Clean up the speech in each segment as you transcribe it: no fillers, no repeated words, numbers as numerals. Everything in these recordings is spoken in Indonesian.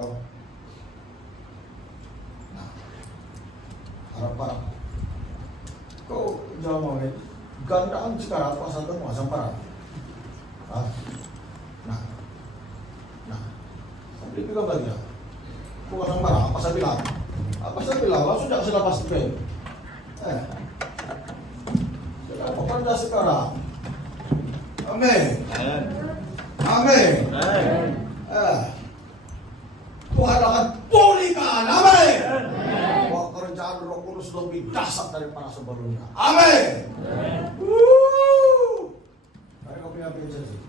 Ikaw. Nah. Harap-harap. Kau jangan mau ini. Gandaan sekarang pas satu masa parah. Nah. Sampai kita balik. Kau pasang parah. Apa saya bilang? Langsung jangan sudah pasti pen. Apa pada sekarang? Amin. Amin. Tuhan akan pulihkan. Amin. Pekerjaan Roh Kudus lebih dahsyat daripada sebelumnya. Amin. Mari kau punya sih.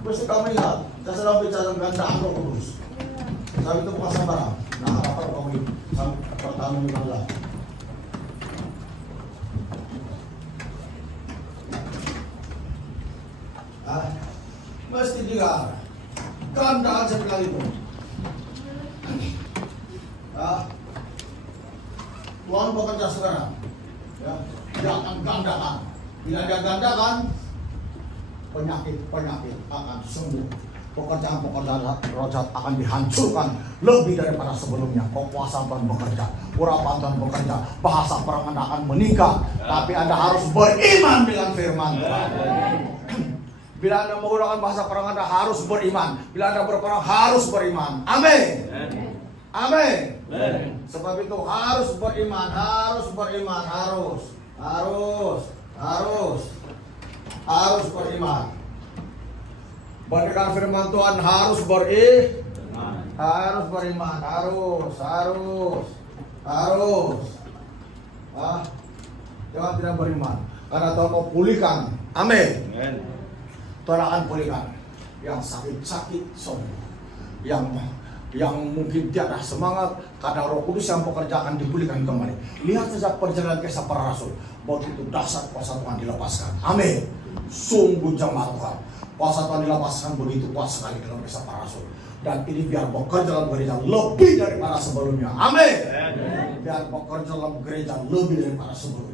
Mesti kami ingat, kita sedang bicara gandaan Roh Kudus. Saat itu bukan sembarang. Nah, apa kami pertama inilah. Mesti dia gandaan sekali itu. Tuhan bekerja sekarang. Ya, dia akan gandakan. Bila dia gandakan, penyakit akan sembuh. Pekerjaan rojat akan dihancurkan lebih daripada sebelumnya. Kekuasaan Tuhan bekerja, urapan Tuhan bekerja, bahasa perang Anda akan meningkat. Tapi Anda harus beriman dengan firman Tuhan. Bila Anda menggunakan bahasa perang Anda harus beriman. Bila Anda berperang harus beriman. Amin. Amin. Sebab itu harus beriman, harus beriman. Mendengar firman Tuhan harus beriman. Jangan tidak beriman. Karena Tuhan mau pulihkan. Amin. Tuhan akan pulihkan yang sakit-sakit sembuh. Yang mungkin tiada semangat karena Roh Kudus yang bekerja akan dipulihkan kembali. Lihat saja perjalanan kisah para rasul. Begitu dahsyat kuasa Tuhan dilepaskan. Amin. Sungguh jemaat Tuhan. Kuasa Tuhan dilepaskan begitu kuat sekali dalam kisah para rasul. Dan ini biar bekerja dalam gereja lebih daripada sebelumnya. Amin. Biar bekerja dalam gereja lebih daripada sebelumnya.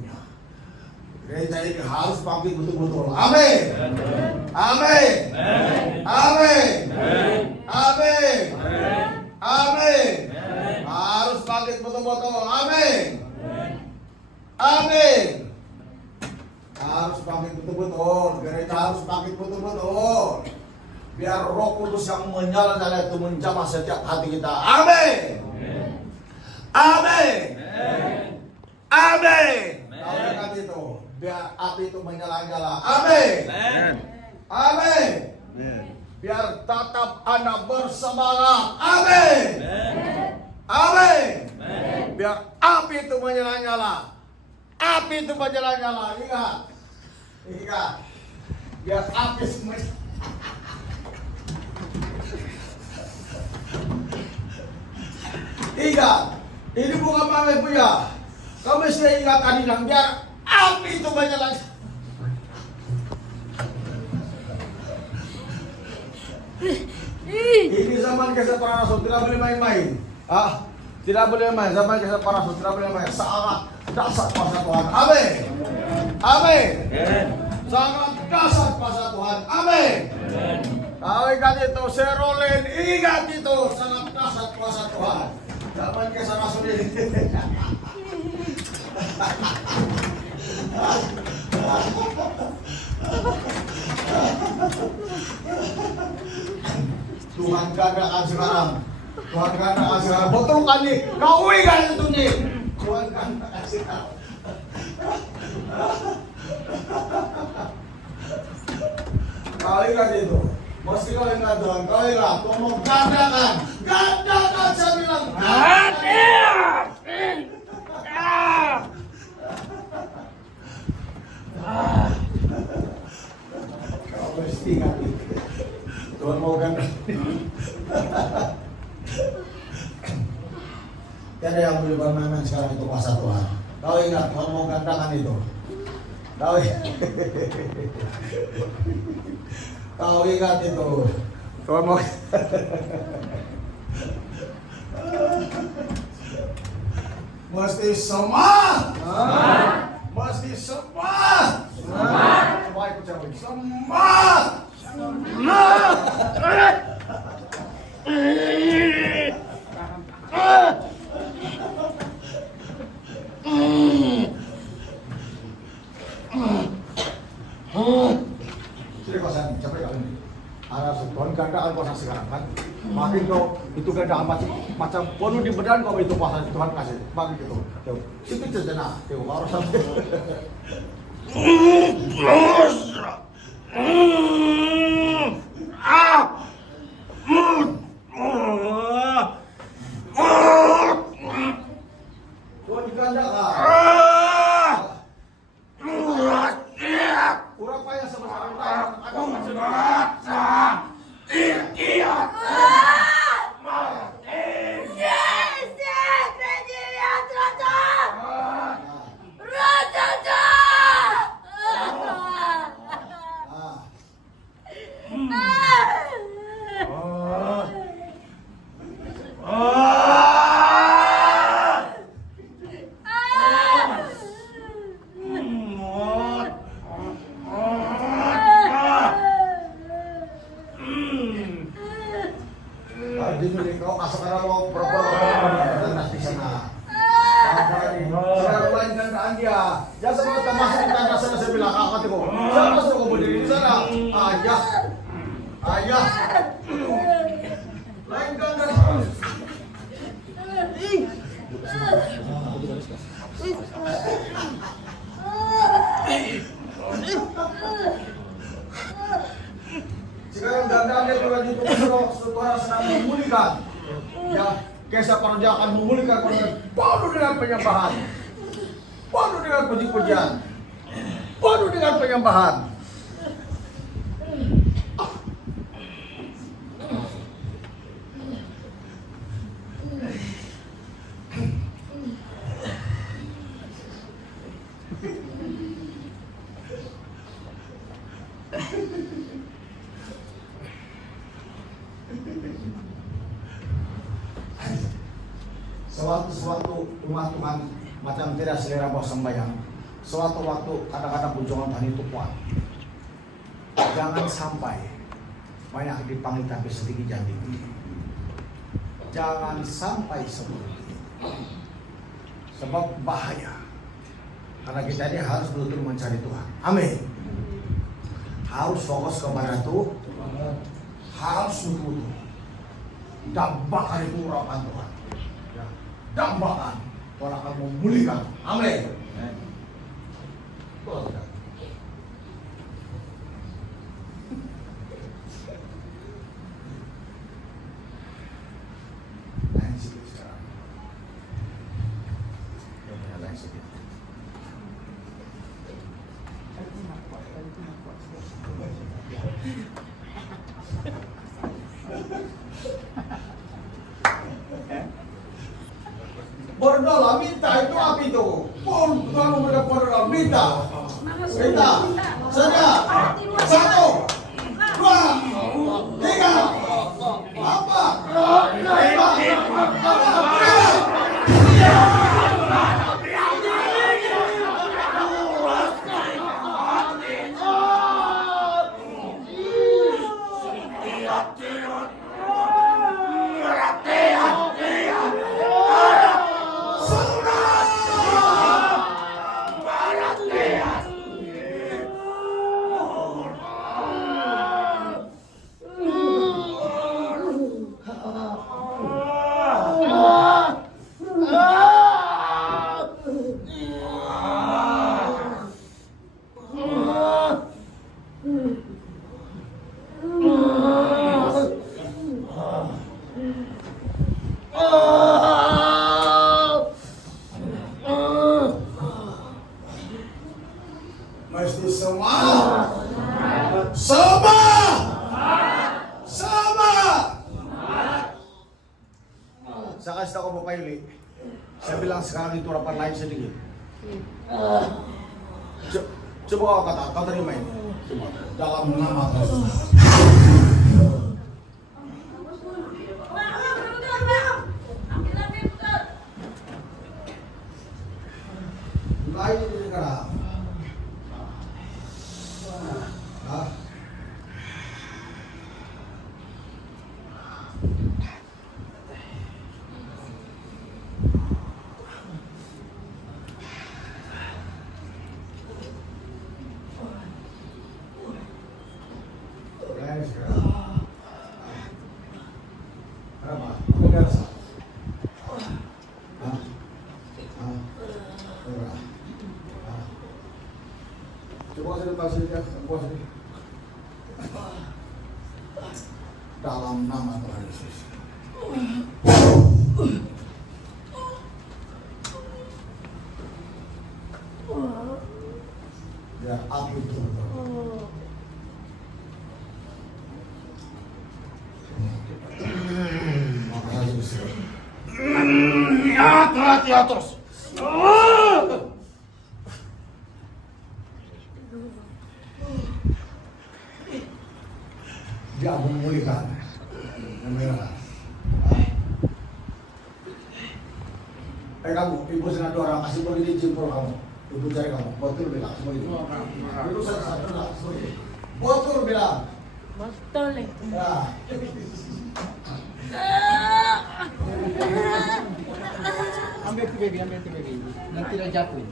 Gereja ini harus bangkit betul-betul. Amin. Amin. Harus bangkit betul-betul. Amin. Harus bangkit betul-betul. Gereja harus bangkit betul-betul. Biar Roh Kudus yang menyala-nyala itu menjamah setiap hati kita. Amin. Kau itu. Biar api itu menyala-nyala. Amin. Biar tetap Anda bersemangat. Amin. Biar api itu menyala-nyala. Ingat. Biar api semuanya. Ingat. Ini bukan pamer punya. Kamu mesti ingat tadi biar api itu menyala. Ini zaman kisah para rasul, tidak boleh main-main. Tidak boleh main. Zaman kisah para rasul, tidak boleh main. Sangat dahsyat kuasa Tuhan. Amin. Sangat dahsyat kuasa Tuhan. Amin. Kau ingat itu, Serolin, ingat itu, sangat dahsyat kuasa Tuhan. Zaman kisah rasul ini. Tuhan gandakan sekarang. Betul kan nih? Kau ingat itu nih. Tuhan gandakan sekarang. Kau ingat itu. Meski kau ingat Tuhan, kau ingat. Tuhan mau gandakan. Gandakan saya bilang. Kau mesti ingat itu. Tuhan mau gandakan. Tiada yang boleh bermain-main sekarang itu kuasa Tuhan. Kau ingat Tuhan mau gandakan itu. Kau ingat itu. Tuhan mau. Mesti semangat. Mesti semangat. Coba ikut cewek. Semangat. sekarang kan. Makin kau itu ganda macam penuh di badan kau itu kuasa Tuhan kasih. Makin gitu. Tuh, sipit sejenak. Tuh, harus sampai. Tuhan ganda kah? Kurang payah sama kau asal karena mau pura-pura di sana. Saya mainkan dia. Jangan sampai kita masuk ke tangga sana saya bilang kakak itu. Jangan masuk kau berdiri di sana. Ayah, ayah. Mainkan dari sana. Sekarang gandanya juga di saudara sedang memulihkan. Ya, Kisah para Raja akan memulihkan penuh dengan penyembahan, penuh dengan puji-pujian, penuh dengan penyembahan. Sewaktu umat Tuhan macam tidak selera bawa sembahyang, suatu waktu kadang-kadang kunjungan Tuhan itu kuat. Jangan sampai banyak dipanggil tapi sedikit jadi. Jangan sampai seperti itu. Sebab bahaya. Karena kita ini harus betul-betul mencari Tuhan. Amin. Harus fokus kepada Tuhan. Harus betul-betul. Dambakan itu urapan Tuhan. Dambakan, Tuhan akan memulihkan. Amin. Lain sedikit sekarang. Lain sedikit. Berdoa minta itu apa itu? Pun Tuhan memberikan berdoa minta. Minta. Saja. 1, 2, 3, 4, 5. Mesti semua sama. Saya kasih tahu Bapak Yuli. Saya bilang sekarang itu rapat lain sedikit. Coba kau terima ini. Coba dalam nama Yesus. Lain itu sekarang. Lain sekarang. Kenapa? Apa biasa? Hah? Hah? Murah. Hah? Coba saya lepas sini ya, coba sini. Dalam nama Tuhan Yesus. Biar api turun. Makasih Yesus. Ya terus. Dia memulihkan. Merah. Kamu, ibu senang orang kasih pergi di cimpur kamu. Ibu cari kamu, botol bilang semua itu. Ibu satu lah, botol bilang. Botol eh. Ya. Ambil tu baby. Nanti dah jatuh.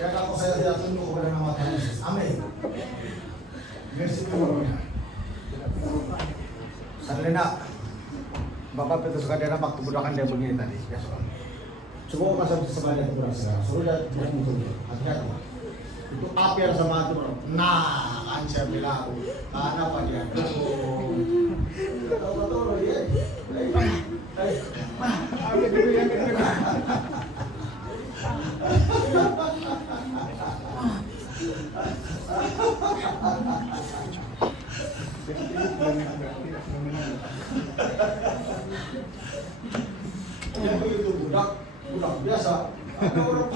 Ya kalau saya tidak tunduk kepada nama Tuhan Yesus, amin. Merci Tuhan. Sarlena, Bapak Petrus Kadena waktu budakan dia begini tadi. Ya soal. Coba masa sebanyak itu kurang sekarang. Suruh dia betul. Hati-hati. Itu api yang sama hati bro. Nah, kan saya bilang, karena apa dia? Betul ya. Ambil dulu. Ya itu budak biasa. Ada orang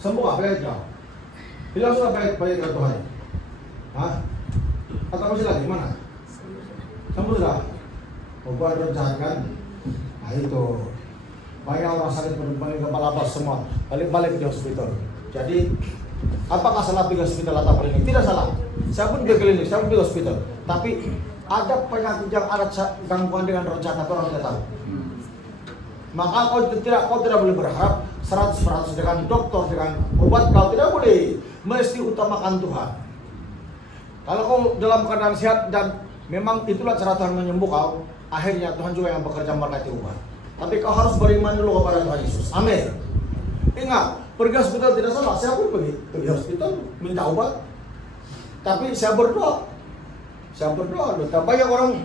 sembuh apa ya? Bilang sudah baik ke Tuhan. Hah? Atau masih lagi mana? Sembuh sudah? Oh, gua rencanakan. Nah itu banyak orang sakit berbalik kepala bas semua balik di hospital. Jadi apakah salah pergi hospital atau klinik? Tidak salah. Saya pun pergi klinik, saya pun pergi hospital. Tapi ada penyakit yang ada gangguan dengan rencana orang tidak tahu. Maka kau tidak boleh berharap 100% dengan dokter, dengan obat, kau tidak boleh. Mesti utamakan Tuhan. Kalau kau dalam keadaan sehat dan memang itulah cara Tuhan menyembuh kau, akhirnya Tuhan juga yang bekerja memberkati umat. Tapi kau harus beriman dulu kepada Tuhan Yesus. Amin. Ingat, pergi hospital tidak salah. Saya pun pergi hospital minta obat. Tapi saya berdoa. Banyak orang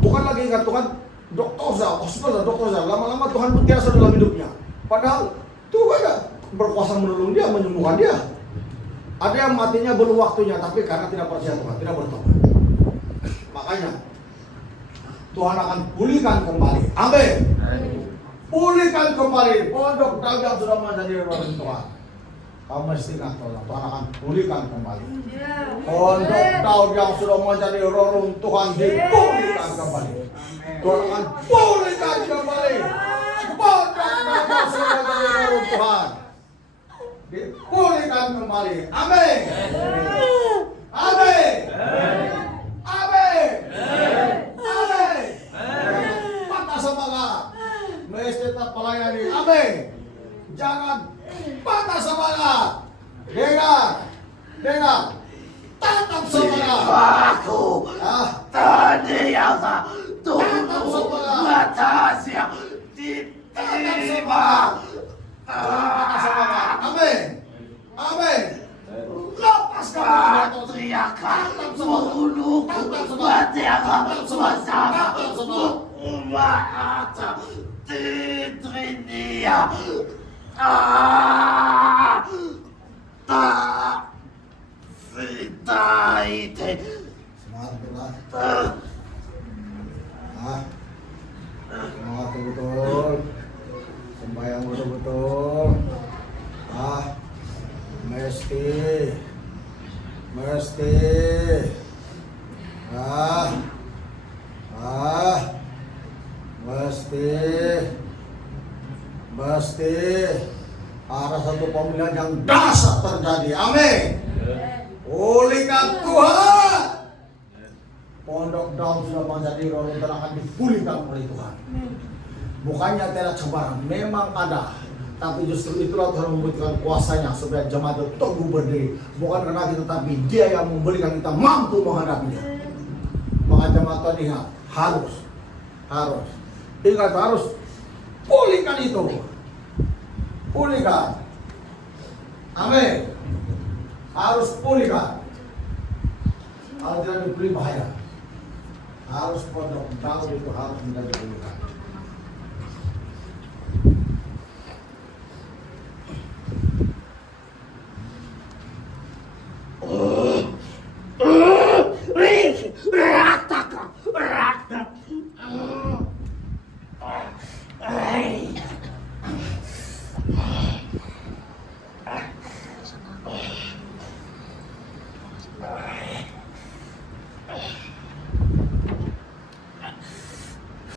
bukan lagi ingat Tuhan. Dokter, lama-lama Tuhan pun biasa dalam hidupnya. Padahal Tuhan berkuasa menolong dia, menyembuhkan dia. Ada yang matinya belum waktunya, tapi karena tidak percaya Tuhan, tidak bertobat. Makanya Tuhan akan pulihkan kembali. Amin. Pulihkan kembali pondok dagang sudah menjadi rumah Tuhan. Kamu mesti ingat Tuhan akan pulihkan kembali. Pondok Daud yang sudah menjadi reruntuhan dipulihkan kembali. Tuhan akan pulihkan kembali. Pondok Daud yang sudah menjadi reruntuhan dipulihkan kembali. Amin. Amin. Amin. Amin. Patah semangat. Mesti tetap melayani. Amin. Jangan patah semangat. Dengar. Tetap semangat. Aku tadi yang tunggu atas yang diterima. Patah semangat. Amin. Amin. Lepaskan Teriakan mengunuhku Matiakan suasana umat di dunia. Tak Sitaite. Semangat betul. Sembahyang betul. Mesti. Pasti ada satu pemilihan yang dahsyat terjadi. Amin. Pulihkan Tuhan. Pondok Daun sudah menjadi roruntuhan akan dipulihkan oleh Tuhan. Bukannya tidak cabaran, memang ada. Tapi justru itulah Tuhan memberikan kuasanya supaya jemaat itu teguh berdiri. Bukan karena kita, tapi Dia yang memberikan kita mampu menghadapinya. Maka jemaat Tuhan ingat, harus ingat, harus pulihkan itu. Pulihkan. Amin. Harus pulihkan. Kalau tidak diberi bahaya. Harus Pondok Daun itu harus menjadi pulihkan.